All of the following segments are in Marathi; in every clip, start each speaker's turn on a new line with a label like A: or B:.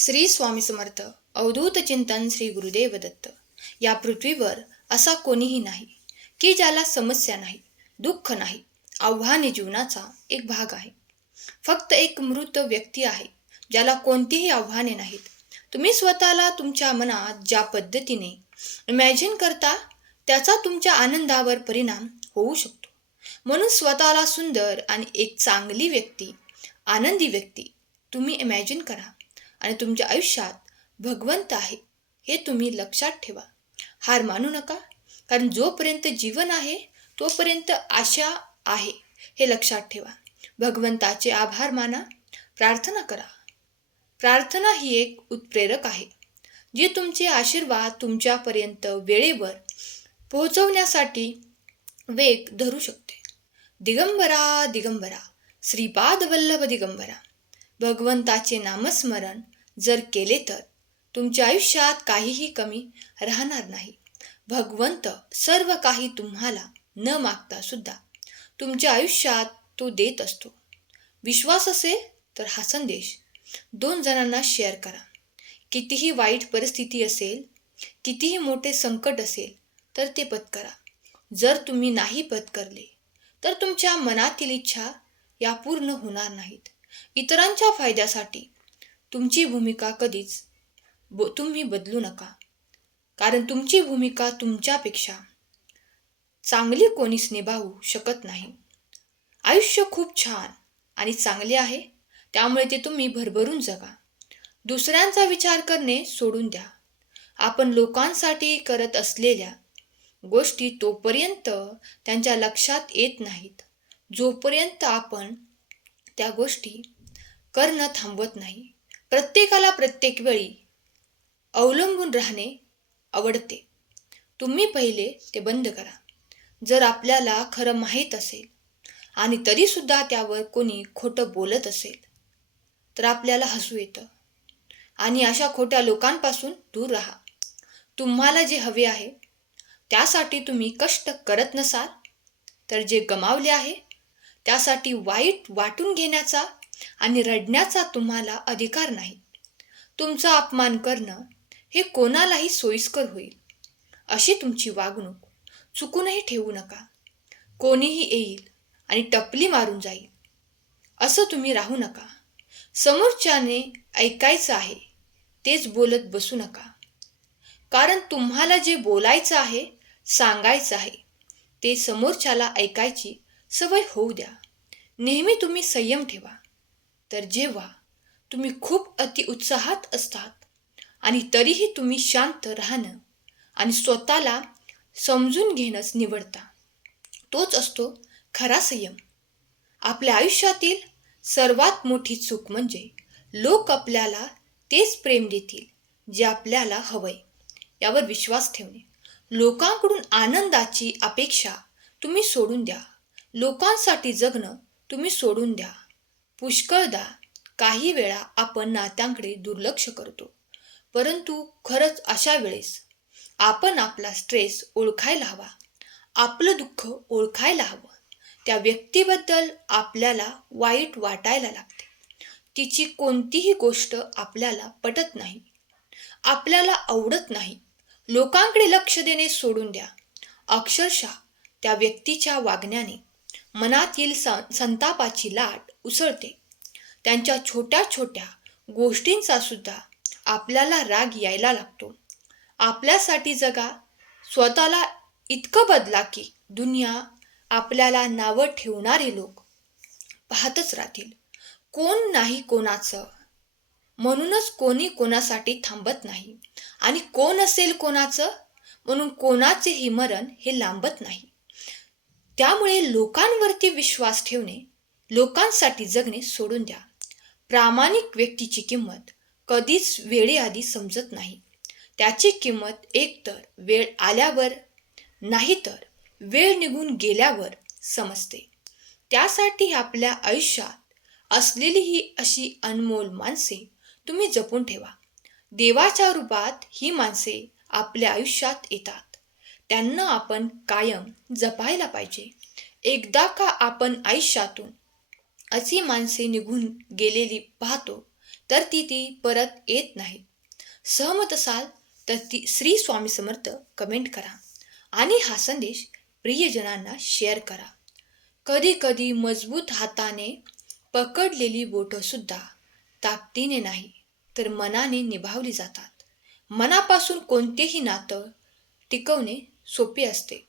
A: श्री स्वामी समर्थ अवधूत चिंतन श्री गुरुदेव दत्त. या पृथ्वीवर असा कोणीही नाही की ज्याला समस्या नाही दुःख नाही आव्हाने जीवनाचा एक भाग आहे. फक्त एक मृत व्यक्ती आहे ज्याला कोणतीही आव्हाने नाहीत. तुम्ही स्वतःला तुमच्या मनात ज्या पद्धतीने इमॅजिन करता त्याचा तुमच्या आनंदावर परिणाम होऊ शकतो. म्हणून स्वतःला सुंदर आणि एक चांगली व्यक्ती आनंदी व्यक्ती तुम्ही इमॅजिन करा. आणि तुमच्या आयुष्यात भगवंत आहे हे तुम्ही लक्षात ठेवा. हार मानू नका कारण जोपर्यंत जीवन आहे तोपर्यंत आशा आहे हे लक्षात ठेवा. भगवंताचे आभार माना प्रार्थना करा. प्रार्थना ही एक उत्प्रेरक आहे जी तुमचे आशीर्वाद तुमच्यापर्यंत वेळेवर पोहोचवण्यासाठी वेग धरू शकते. दिगंबरा दिगंबरा श्रीपाद वल्लभ दिगंबरा. भगवंताचे नामस्मरण जर केले तर तुमच्या आयुष्यात काहीही कमी राहणार नाही. भगवंत सर्व काही तुम्हाला न मागता सुद्धा तुमच्या आयुष्यात तो देत असतो. विश्वास असेल तर हा संदेश दोन जणांना शेअर करा. कितीही वाईट परिस्थिती असेल कितीही मोठे संकट असेल तर ते पत्करा जर तुम्ही नाही पत्करले तर तुमच्या मनातील इच्छा या पूर्ण होणार नाहीत. इतरांच्या फायद्यासाठी तुमची भूमिका कधीच ब तुम्ही बदलू नका. कारण तुमची भूमिका तुमच्यापेक्षा चांगली कोणीच निभावू शकत नाही. आयुष्य खूप छान आणि चांगले आहे त्यामुळे ते तुम्ही भरभरून जगा. दुसऱ्यांचा विचार करणे सोडून द्या. आपण लोकांसाठी करत असलेल्या गोष्टी तोपर्यंत त्यांच्या लक्षात येत नाहीत. जोपर्यंत आपण त्या गोष्टी करणं थांबवत नाही. प्रत्येकाला प्रत्येक वेळी अवलंबून राहणे आवडते. तुम्ही पहिले ते बंद करा. जर आपल्याला खरं माहीत असेल आणि तरीसुद्धा त्यावर कोणी खोटं बोलत असेल तर आपल्याला हसू येतं. आणि अशा खोट्या लोकांपासून दूर राहा. तुम्हाला जे हवे आहे त्यासाठी तुम्ही कष्ट करत नसाल तर जे गमावले आहे त्यासाठी वाईट वाटून घेण्याचा आणि रडण्याचा तुम्हाला अधिकार नाही. तुमचा अपमान करणं हे कोणालाही सोयीस्कर होईल. अशी तुमची वागणूक चुकूनही ठेवू नका. कोणीही येईल आणि टपली मारून जाईल. असं तुम्ही राहू नका. समोरच्याने ऐकायचं आहे तेच बोलत बसू नका. कारण तुम्हाला जे बोलायचं आहे सांगायचं आहे ते समोरच्याला ऐकायची सवय होऊ द्या. नेहमी तुम्ही संयम ठेवा. तर जेव्हा तुम्ही खूप अतिउत्साहात असतात आणि तरीही तुम्ही शांत राहणं आणि स्वतःला समजून घेणंच निवडता. तोच असतो खरा संयम. आपल्या आयुष्यातील सर्वात मोठी चूक म्हणजे लोक आपल्याला तेच प्रेम देतील जे आपल्याला हवंय. यावर विश्वास ठेवणे. लोकांकडून आनंदाची अपेक्षा तुम्ही सोडून द्या. लोकांसाठी जगणं तुम्ही सोडून द्या. पुष्कळदा काही वेळा आपण नात्यांकडे दुर्लक्ष करतो. परंतु खरंच अशा वेळेस आपण आपला स्ट्रेस ओळखायला हवा. आपलं दुःख ओळखायला हवं. त्या व्यक्तीबद्दल आपल्याला वाईट वाटायला लागते. तिची कोणतीही गोष्ट आपल्याला पटत नाही. आपल्याला आवडत नाही. लोकांकडे लक्ष देणे सोडून द्या. अक्षरशः त्या व्यक्तीच्या वागण्याने मनातील स संतापाची लाट उसळते. त्यांच्या छोट्या छोट्या गोष्टींचा सुद्धा आपल्याला राग यायला लागतो. आपल्यासाठी जगा स्वतःला इतकं बदला की दुनिया आपल्याला नावं ठेवणारे लोक पाहतच राहतील. कोण नाही कोणाचं? म्हणूनच कोणी कोणासाठी थांबत नाही. आणि कोण असेल कोणाचं? म्हणून कोणाचेही मरण हे लांबत नाही. त्यामुळे लोकांवरती विश्वास ठेवणे लोकांसाठी जगणे सोडून द्या. प्रामाणिक व्यक्तीची किंमत कधीच वेळेआधी समजत नाही. त्याची किंमत एकतर वेळ आल्यावर नाहीतर वेळ निघून गेल्यावर समजते. त्यासाठी आपल्या आयुष्यात असलेली ही अशी अनमोल माणसे तुम्ही जपून ठेवा. देवाच्या रूपात ही माणसे आपल्या आयुष्यात येतात. त्यांना आपण कायम जपायला पाहिजे. एकदा का आपण आयुष्यातून अशी माणसे निघून गेलेली पाहतो तर ती ती परत येत नाही. सहमत असाल तर ती श्री स्वामी समर्थ कमेंट करा आणि हा संदेश प्रियजनांना शेअर करा. कधी कधी मजबूत हाताने पकडलेली बोटंसुद्धा ताकदीने नाही तर मनाने निभावली जातात. मनापासून कोणतेही नातं टिकवणे सोपी असते.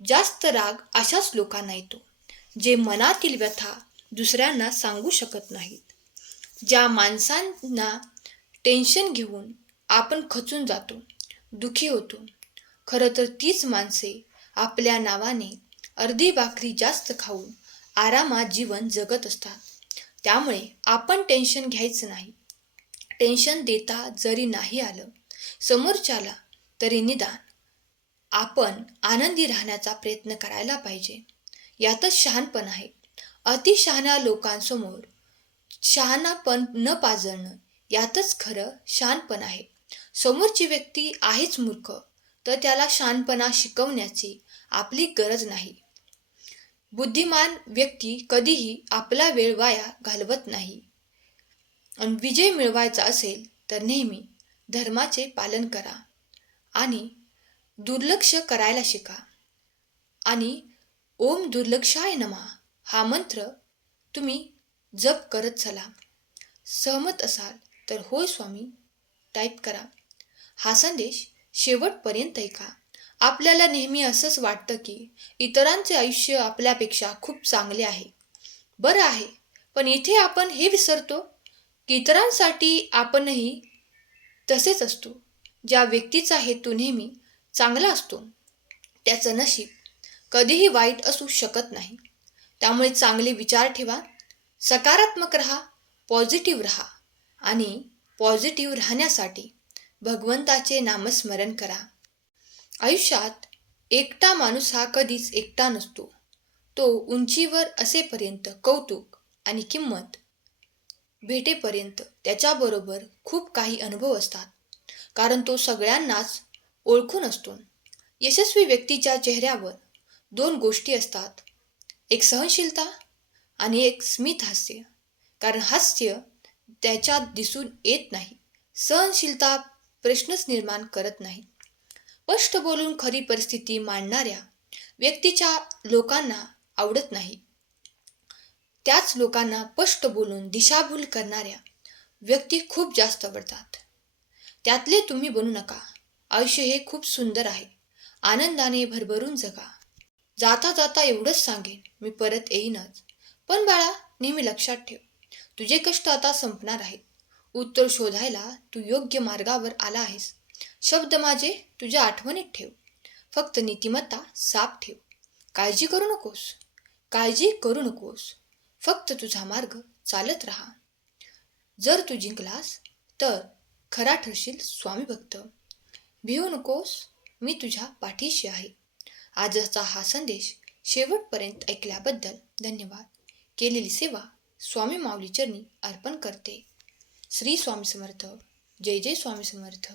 A: जास्त राग अशाच लोकांना येतो जे मनातील व्यथा दुसऱ्यांना सांगू शकत नाहीत. ज्या माणसांना टेन्शन घेऊन आपण खचून जातो दुखी होतो खरं तर तीच माणसे आपल्या नावाने अर्धी भाकरी जास्त खाऊन आरामात जीवन जगत असतात. त्यामुळे आपण टेन्शन घ्यायचं नाही. टेन्शन देता जरी नाही आलं समोरच्याला तरी निदान आपण आनंदी राहण्याचा प्रयत्न करायला पाहिजे. यातच शहाणपण आहे. अतिशहाण्या लोकांसमोर शहाणापण न पाजळणं यातच खरं शहाणपण आहे. समोरची व्यक्ती आहेच मूर्ख तर त्याला शहाणपणा शिकवण्याची आपली गरज नाही. बुद्धिमान व्यक्ती कधीही आपला वेळ वाया घालवत नाही. आणि विजय मिळवायचा असेल तर नेहमी धर्माचे पालन करा. आणि दुर्लक्ष करायला शिका. आणि ओम दुर्लक्षाय नमा हा मंत्र तुम्ही जप करत चला. सहमत असाल तर होय स्वामी टाईप करा. हा संदेश शेवटपर्यंत ऐका. आपल्याला नेहमी असंच वाटतं की इतरांचे आयुष्य आपल्यापेक्षा खूप चांगले आहे. बरं आहे पण इथे आपण हे विसरतो की इतरांसाठी आपणही तसेच असतो. ज्या व्यक्तीचा हेतू नेहमी चांगला असतो. त्याचं नशीब कधीही वाईट असू शकत नाही. त्यामुळे चांगले विचार ठेवा सकारात्मक राहा पॉझिटिव्ह राहा आणि पॉझिटिव्ह राहण्यासाठी भगवंताचे नामस्मरण करा. आयुष्यात एकटा माणूस हा कधीच एकटा नसतो. तो उंचीवर असेपर्यंत कौतुक आणि किंमत भेटेपर्यंत त्याच्याबरोबर खूप काही अनुभव असतात. कारण तो सगळ्यांनाच ओळखून असतो. यशस्वी व्यक्तीच्या चेहऱ्यावर दोन गोष्टी असतात. एक सहनशीलता आणि एक स्मित हास्य. कारण हास्य त्याच्यात दिसून येत नाही. सहनशीलता प्रश्नच निर्माण करत नाही. स्पष्ट बोलून खरी परिस्थिती मांडणाऱ्या व्यक्तीच्या लोकांना आवडत नाही. त्याच लोकांना स्पष्ट बोलून दिशाभूल करणाऱ्या व्यक्ती खूप जास्त आवडतात. त्यातले तुम्ही बनू नका. आयुष्य हे खूप सुंदर आहे. आनंदाने भरभरून जगा. जाता जाता एवढंच सांगेन मी परत येईनच. पण बाळा नेहमी लक्षात ठेव. तुझे कष्ट आता संपणार आहेत. उत्तर शोधायला तू योग्य मार्गावर आला आहेस. शब्द माझे तुझ्या आठवणीत ठेव. फक्त नीतिमत्ता साफ ठेव. काळजी करू नकोस. काळजी करू नकोस. फक्त तुझा मार्ग चालत राहा. जर तू जिंकलास तर खरा ठरशील स्वामी भक्त. भिवू नकोस मी तुझ्या पाठीशी आहे. आजचा हा संदेश शेवटपर्यंत ऐकल्याबद्दल धन्यवाद. केलेली सेवा स्वामी माऊली चरणी अर्पण करते. श्री स्वामी समर्थ. जय जय स्वामी समर्थ.